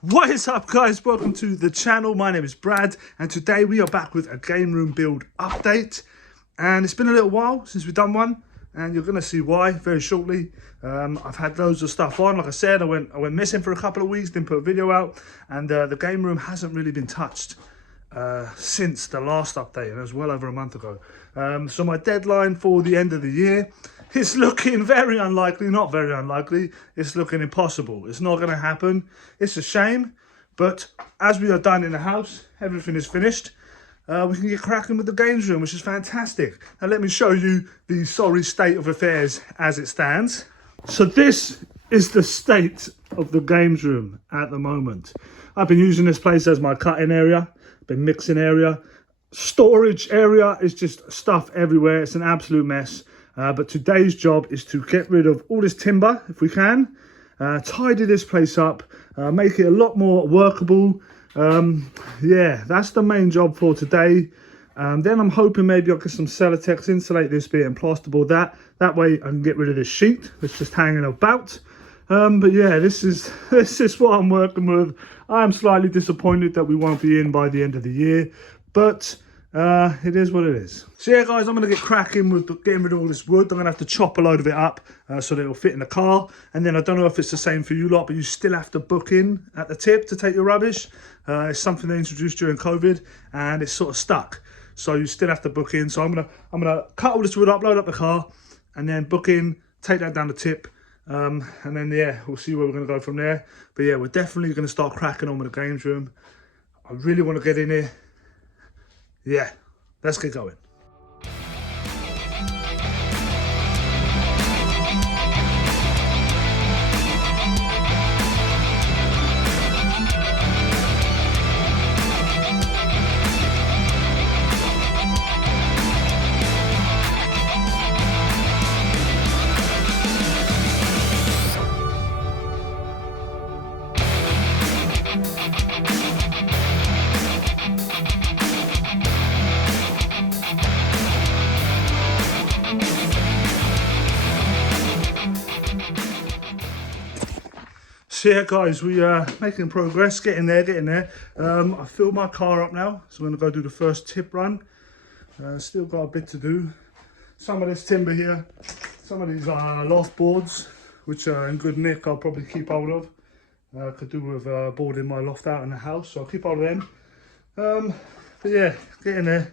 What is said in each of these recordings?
What is up, guys? Welcome to the channel. My name is Brad, and today we are back with a game room build update. And it's been a little while since we've done one, and you're going to see why very shortly. I've had loads of stuff on. Like I said, I went missing for a couple of weeks, didn't put a video out, and the game room hasn't really been touched since the last update, and it was well over a month ago. So my deadline for the end of the year is looking very unlikely. Not very unlikely, it's looking impossible. It's not going to happen. It's a shame, but as we are done in the house, everything is finished, we can get cracking with the games room, which is fantastic. Now let me show you the sorry state of affairs as it stands. So this is the state of the games room at the moment. I've been using this place as my cutting area, been mixing area. Storage area is just stuff everywhere. It's an absolute mess. But today's job is to get rid of all this timber if we can, tidy this place up, make it a lot more workable. Yeah, that's the main job for today. Then I'm hoping maybe I'll get some Celotex, insulate this bit and plasterboard that. That way I can get rid of this sheet that's just hanging about. But yeah, this is what I'm working with. I am slightly disappointed that we won't be in by the end of the year, but it is what it is. So yeah, guys, I'm going to get cracking with getting rid of all this wood. I'm going to have to chop a load of it up so that it'll fit in the car. And then I don't know if it's the same for you lot, but you still have to book in at the tip to take your rubbish. It's something they introduced during COVID, and it's sort of stuck. So you still have to book in. So I'm gonna cut all this wood up, load up the car, and then book in, take that down the tip. And then yeah, we'll see where we're going to go from there. But yeah, we're definitely going to start cracking on with the games room. I really want to get in here. Yeah, let's get going. So yeah, guys, we are making progress, getting there. I filled my car up now, so I'm going to go do the first tip run. Still got a bit to do. Some of this timber here, some of these loft boards, which are in good nick, I'll probably keep hold of. Could do with boarding my loft out in the house, so I'll keep hold of them. But yeah, getting there.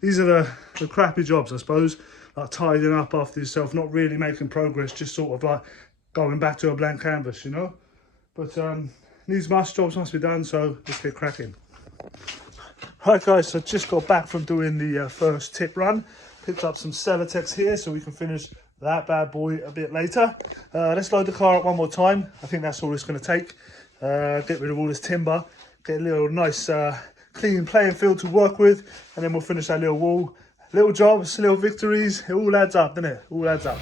These are the crappy jobs, I suppose, like tidying up after yourself, not really making progress, just sort of like going back to a blank canvas, you know. But these jobs must be done, so let's get cracking. Right, guys, so just got back from doing the first tip run. Picked up some Celotex here so we can finish that bad boy a bit later. Let's load the car up one more time. I think that's all it's going to take. Get rid of all this timber, get a little nice clean playing field to work with, and then we'll finish that little wall. Little jobs, little victories, it all adds up, doesn't it? It all adds up.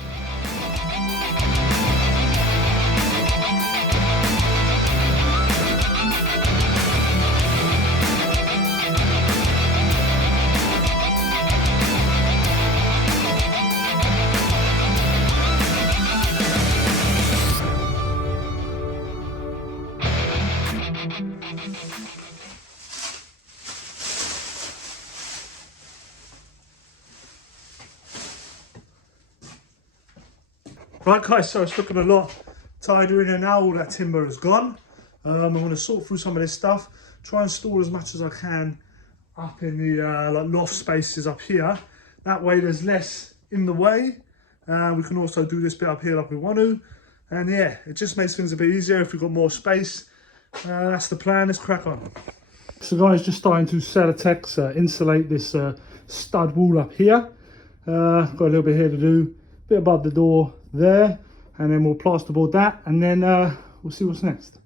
Right, guys, so it's looking a lot tidier in here now. All that timber is gone. I'm going to sort through some of this stuff, try and store as much as I can up in the like loft spaces up here. That way there's less in the way. We can also do this bit up here like we want to. And yeah, it just makes things a bit easier if we've got more space. That's the plan. Let's crack on. So guys, just starting to Celotex insulate this stud wall up here. Got a little bit here to do, a bit above the door there, and then we'll plasterboard that, and then we'll see what's next.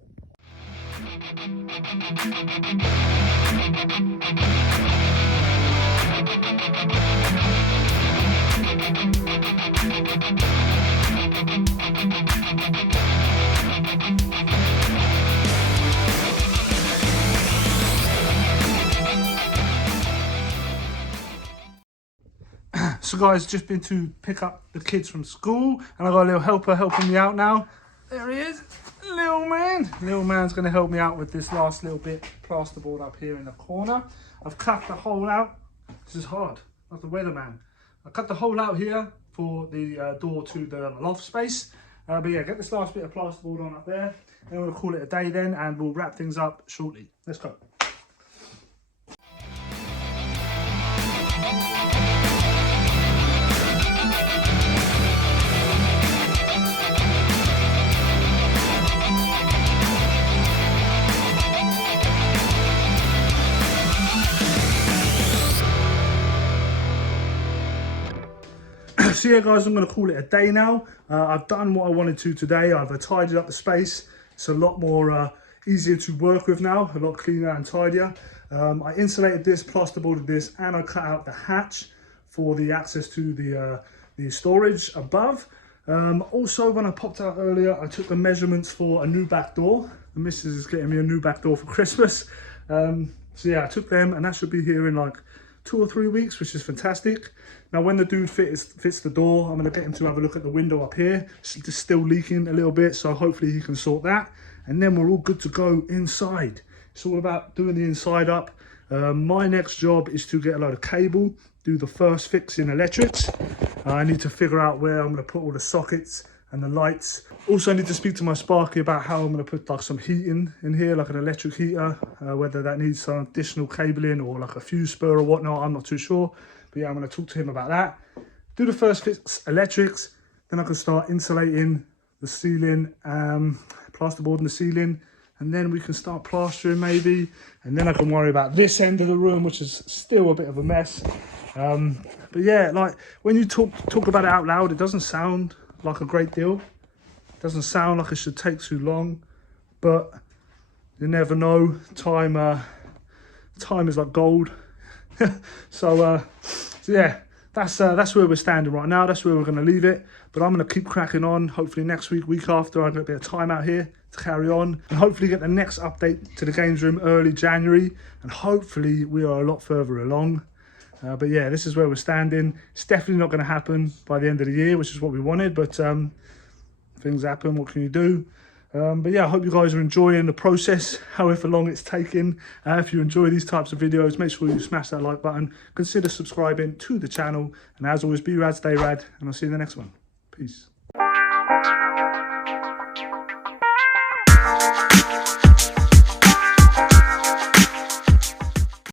So So guys, just been to pick up the kids from school, and I got a little helper helping me out now. There he is, little man. Little man's gonna help me out with this last little bit plasterboard up here in the corner. I've cut the hole out. This is hard, like the weatherman. I cut the hole out here for the door to the loft space. But yeah, get this last bit of plasterboard on up there. Then we'll call it a day then, and we'll wrap things up shortly. Let's go. So yeah guys, I'm going to call it a day now. I've done what I wanted to today. I've tidied up the space. It's a lot more easier to work with now, a lot cleaner and tidier. I insulated this, plasterboarded this, and I cut out the hatch for the access to the storage above. Also, when I popped out earlier, I took the measurements for a new back door. The missus is getting me a new back door for Christmas. So yeah, I took them, and that should be here in like 2 or 3 weeks, which is fantastic. Now when the dude fits the door, I'm going to get him to have a look at the window up here. It's still leaking a little bit, so hopefully he can sort that, and then we're all good to go inside. It's all about doing the inside up. My next job is to get a load of cable, do the first fix in electrics. I need to figure out where I'm going to put all the sockets and the lights. Also, I need to speak to my Sparky about how I'm going to put like some heating in here, like an electric heater, whether that needs some additional cabling or like a fuse spur or whatnot, I'm not too sure. But yeah, I'm going to talk to him about that. Do the first fix electrics, then I can start insulating the ceiling, plasterboarding the ceiling, and then we can start plastering maybe, and then I can worry about this end of the room, which is still a bit of a mess. But yeah, like when you talk about it out loud, it doesn't sound like a great deal. It doesn't sound like it should take too long, but you never know. Time is like gold. So yeah, that's where we're standing right now. That's where we're going to leave it. But I'm going to keep cracking on. Hopefully next week after, I've got a bit of time out here to carry on, and hopefully get the next update to the games room early January, and hopefully we are a lot further along. But yeah, this is where we're standing. It's definitely not going to happen by the end of the year, which is what we wanted, but things happen. What can you do? But yeah, I hope you guys are enjoying the process, however long it's taken. If you enjoy these types of videos, make sure you smash that like button. Consider subscribing to the channel. And as always, BeeRad, stay rad, and I'll see you in the next one. Peace.